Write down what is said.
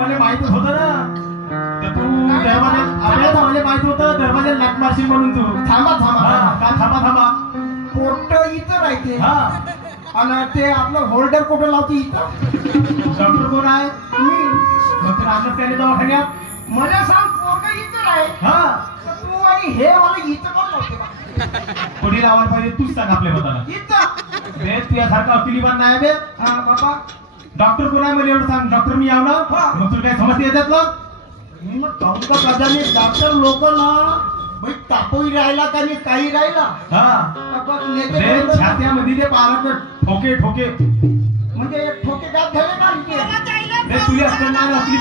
मला माहितच होतं ना. तर तू दरवाजात आपल्याला मला माहित होतं दरवाजात लाट मारशील म्हणून तू. थांबा का थांबा. पोट इथं राहते हा आणि ते आपलं होल्डर कुठं लावते इथं. डॉक्टर कोण आहे? मी. मग ते आणलं त्याने दवाखान्यात. मला सांग पोरग इथं आहे. हा तर तू आणि हे मला इथं कोण लावते कोणी लावायला पाहिजे तूच सांग आपल्या मताला. इथं बे तुझ्यासारखा अतिलिबान नाही बे. हा बाबा डॉक्टर कोण आहे मला एवढं सांग. डॉक्टर मी याव ना. मग तुला काय समजते येतात लोक. मग काउंटर कदाने डॉक्टर लोक ना भाई तापोई राहिला का नाही काही राहिला. हा नेते बे छात्यामध्ये ते पालक ठोके म्हणजे ठोके गात झाले का बे तुझ्या असताना आपली